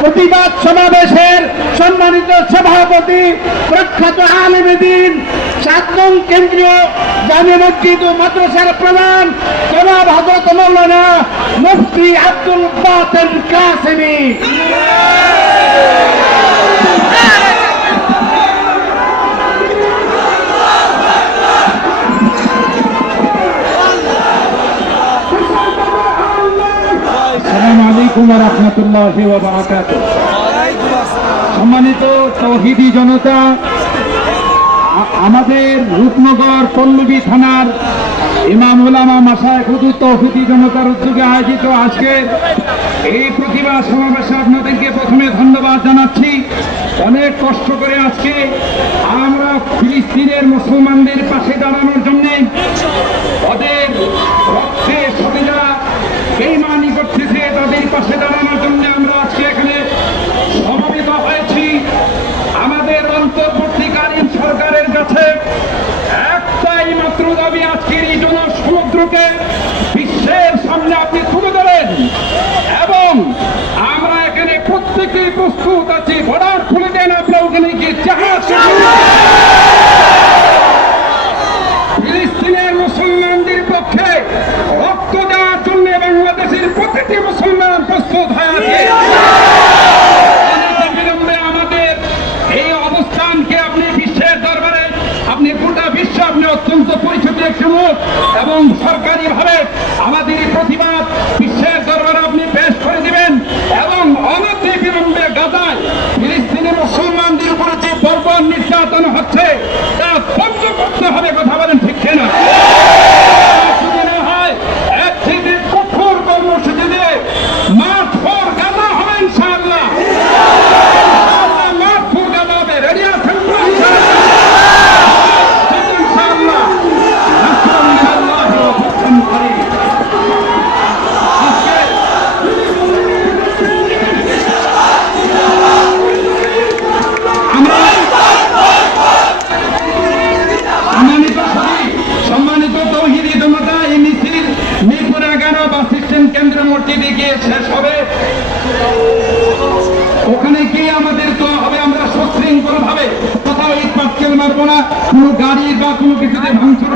প্রতিবাদ সমাবেশের সম্মানিত সভাপতি প্রখ্যাত আলেম দ্বীন ৭ নং কেন্দ্রীয় জামে মসজিদ ও মাদ্রাসার প্রধান জনাব হযরত মাওলানা মুফতি আব্দুল বাতেন কাসেমী। আসসালামু আলাইকুম ওয়া রাহমাতুল্লাহি ওয়া বারাকাতুহু। সম্মানিত তৌহিদি জনতা, আমাদের রূপনগর পল্লবী থানার ইমাম উলামা মাশায়েখ হুজুর তৌহিদি জনতার উদ্যোগে আয়োজিত আজকে এই প্রতিবাদ সমাবেশে আপনাদেরকে প্রথমে ধন্যবাদ জানাচ্ছি। অনেক কষ্ট করে আজকে আমরা ফিলিস্তিনের মুসলমানদের পাশে দাঁড়ানোর জন্য ওদের রক্তে সবিরা বেঈমানি করতেছে তাদের পাশে দাঁড়ানোর জন্য আমরা আজকে এখানে সমবেত হয়েছি। আমাদের অন্তর্বর্তীকালীন সরকারের কাছে একটাই মাত্র দাবি, আজকের এই জনসমুদ্রকে বিশ্বের সামনে আপনি তুলে ধরেন এবং আমরা এখানে প্রত্যেকেই প্রস্তুত আছি। বর্ডার খুলে দেন, আপনারা ওখানে গিয়ে জাহাজ ফিলিস্তিনের মুসলমানদের পক্ষে রক্ত দেওয়ার জন্য বাংলাদেশের প্রতিটি মুসলমান প্রস্তুত হয়ে আছে। বিলম্বে আমাদের এই অবস্থানকে আপনি বিশ্বের দরবারে, আপনি গোটা বিশ্ব, আপনি অত্যন্ত পরিচিত একটি মুখ এবং সরকারিভাবে আমাদের এই প্রতিবাদ বিশ্বের দরবারে আপনি পেশ করে দিবেন এবং অনতি বিলম্বে গাজায় ফিলিস্তিনি মুসলমানদের উপরে যে বর্বর নির্যাতন হচ্ছে তা বন্ধ করতে হবে। কথা বলেন ঠিক কিনা? যদি না হয় এক থেকে কঠোর কর্মসূচি দিয়ে মাঠ ফর গাজা হবে ইনশাআল্লাহ। মাঠ ফর গাজা হবে। রেডি আছেন? ইনশাআল্লাহ। সম্মানিত তৌহিদি জনতা, এই মিছিল মিরপুর 11 বাস স্ট্যান্ড কেন্দ্র মসজিদে গিয়ে শেষ হবে। ওখানে গিয়ে আমাদের তো হবে, আমরা সশৃঙ্খল ভাবে কোথাও ইট পাটকেল মারবো না, কোনো গাড়ি বা কোনো কিছুতে ভাঙচুর